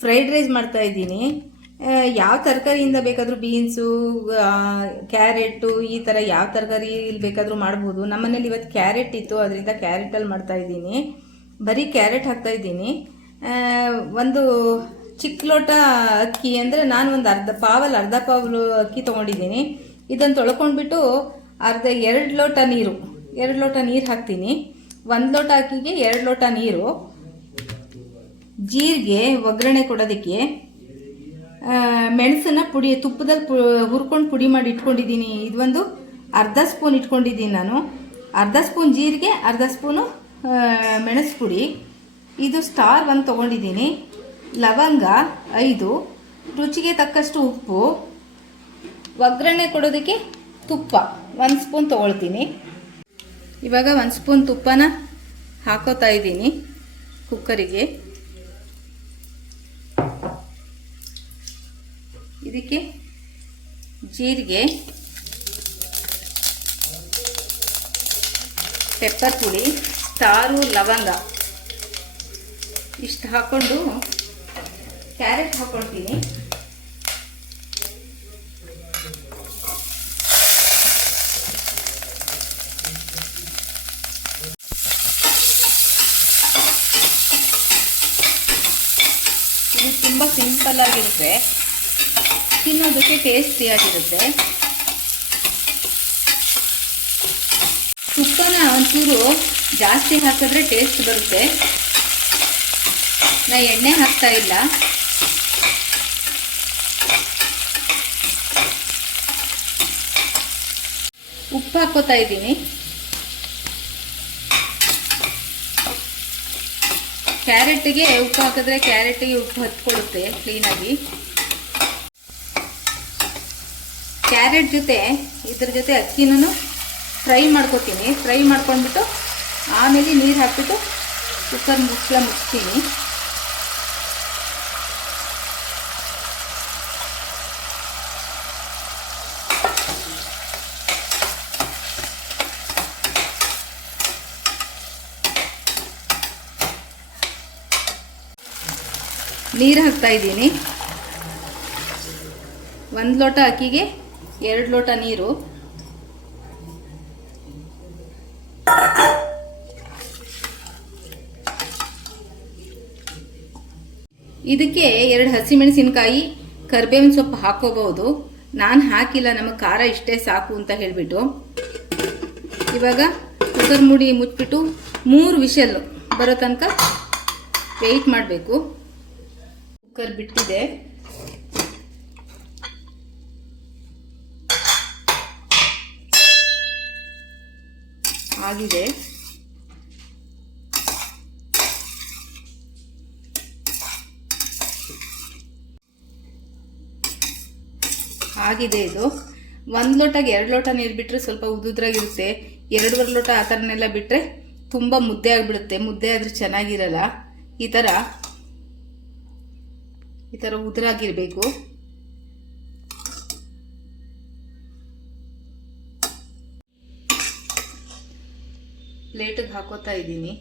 Fried rice ಮಾಡ್ತಾ ಇದ್ದೀನಿ. ಯಾವ ತರಕಾರಿಯಿಂದ ಬೇಕಾದರೂ ಬೀನ್ಸು, ಕ್ಯಾರೆಟು, ಈ ಥರ ಯಾವ ತರಕಾರಿ ಬೇಕಾದರೂ ಮಾಡ್ಬೋದು. ನಮ್ಮನೇಲಿ ಇವತ್ತು ಕ್ಯಾರೆಟ್ ಇತ್ತು, ಅದರಿಂದ ಕ್ಯಾರೆಟಲ್ಲಿ ಮಾಡ್ತಾ ಇದ್ದೀನಿ. ಬರೀ ಕ್ಯಾರೆಟ್ ಹಾಕ್ತಾ ಇದ್ದೀನಿ. ಒಂದು ಚಿಕ್ಕ ಲೋಟ ಅಕ್ಕಿ ಅಂದರೆ ನಾನು ಒಂದು ಅರ್ಧ ಪಾವಲು ಅಕ್ಕಿ ತೊಗೊಂಡಿದ್ದೀನಿ. ಇದನ್ನು ತೊಳ್ಕೊಂಡ್ಬಿಟ್ಟು ಎರಡು ಲೋಟ ನೀರು ಹಾಕ್ತೀನಿ. 1 ಲೋಟ ಅಕ್ಕಿಗೆ 2 ಲೋಟ ನೀರು. ಜೀರಿಗೆ ಒಗ್ಗರಣೆ ಕೊಡೋದಕ್ಕೆ ಮೆಣಸನ್ನ ತುಪ್ಪದಲ್ಲಿ ಹುರ್ಕೊಂಡು ಪುಡಿ ಮಾಡಿ ಇಟ್ಕೊಂಡಿದ್ದೀನಿ. ಇದೊಂದು ಅರ್ಧ ಸ್ಪೂನ್ ಇಟ್ಕೊಂಡಿದ್ದೀನಿ ನಾನು. ಅರ್ಧ ಸ್ಪೂನ್ ಜೀರಿಗೆ, ಅರ್ಧ ಸ್ಪೂನು ಮೆಣಸು ಪುಡಿ. ಇದು ಸ್ಟಾರ್ 1 ತೊಗೊಂಡಿದ್ದೀನಿ. ಲವಂಗ 5, ರುಚಿಗೆ ತಕ್ಕಷ್ಟು ಉಪ್ಪು, ಒಗ್ಗರಣೆ ಕೊಡೋದಕ್ಕೆ ತುಪ್ಪ 1 ಸ್ಪೂನ್ ತೊಗೊಳ್ತೀನಿ. ಇವಾಗ 1 ಸ್ಪೂನ್ ತುಪ್ಪನ ಹಾಕೋತಾ ಇದ್ದೀನಿ ಕುಕ್ಕರಿಗೆ. ಇದಕ್ಕೆ ಜೀರಿಗೆ, ಪೆಪ್ಪರ್ ಪುಡಿ, ಸ್ಟಾರು, ಲವಂಗ ಇಷ್ಟು ಹಾಕ್ಕೊಂಡು ಕ್ಯಾರೆಟ್ ಹಾಕ್ಕೊಳ್ತೀನಿ. ಇದು ತುಂಬ ಸಿಂಪಲ್ ಆಗಿರುತ್ತೆ, ತಿನ್ನೋದಕ್ಕೆ ಟೇಸ್ಟಿಯಾಗಿರುತ್ತೆ. ತುಪ್ಪನ ಒಂಚೂರು ಜಾಸ್ತಿ ಹಾಕಿದ್ರೆ ಟೇಸ್ಟ್ ಬರುತ್ತೆ. ನಾ ಎಣ್ಣೆ ಹಾಕ್ತಾ ಇಲ್ಲ. ಉಪ್ಪು ಹಾಕೋತಾ ಇದ್ದೀನಿ. ಕ್ಯಾರೆಟ್ಗೆ ಉಪ್ಪು ಹಾಕಿದ್ರೆ ಕ್ಯಾರೆಟ್ಗೆ ಉಪ್ಪು ಹತ್ಕೊಳ್ಳುತ್ತೆ ಕ್ಲೀನಾಗಿ. ಕ್ಯಾರೆಟ್ ಜೊತೆ ಇದ್ರ ಜೊತೆ ಅಕ್ಕಿನೂ ಫ್ರೈ ಮಾಡ್ಕೊತೀನಿ. ಫ್ರೈ ಮಾಡ್ಕೊಂಡ್ಬಿಟ್ಟು ಆಮೇಲೆ ನೀರು ಹಾಕ್ಬಿಟ್ಟು ಕುಕ್ಕರ್ ಮುಚ್ತೀನಿ. ನೀರು ಹಾಕ್ತಾ ಇದ್ದೀನಿ. 1 ಲೋಟ ಅಕ್ಕಿಗೆ 2 ಲೋಟ ನೀರು. ಇದಕ್ಕೆ 2 ಹಸಿಮೆಣಸಿನಕಾಯಿ, ಕರಿಬೇವಿನ ಸೊಪ್ಪು ಹಾಕೋಬಹುದು. ನಾನು ಹಾಕಿಲ್ಲ, ನಮಗೆ ಖಾರ ಇಷ್ಟೇ ಸಾಕು ಅಂತ ಹೇಳಿಬಿಟ್ಟು. ಇವಾಗ ಕುಕ್ಕರ್ ಮುಡಿ ಮುಚ್ಚಿಬಿಟ್ಟು 3 ವಿಷಲ್ ಬರೋ ತನಕ ವೆಯ್ಟ್ ಮಾಡಬೇಕು. ಕುಕ್ಕರ್ ಬಿಟ್ಟಿದೆ. ಆಗಿದೆ. ಇದು 1 ಲೋಟಗೆ 2 ಲೋಟ ನೀರು ಬಿಟ್ಟರೆ ಸ್ವಲ್ಪ ಉದುದ್ರಾಗಿರುತ್ತೆ. 2.5 ಲೋಟ ಆ ಥರನೆಲ್ಲ ಬಿಟ್ಟರೆ ತುಂಬ ಮುದ್ದೆ ಆಗಿಬಿಡುತ್ತೆ. ಮುದ್ದೆ ಆದರೆ ಚೆನ್ನಾಗಿರಲ್ಲ. ಈ ಥರ ಉದುರಾಗಿರಬೇಕು. ಪ್ಲೇಟಿಗೆ ಹಾಕೋತಾ ಇದ್ದೀನಿ.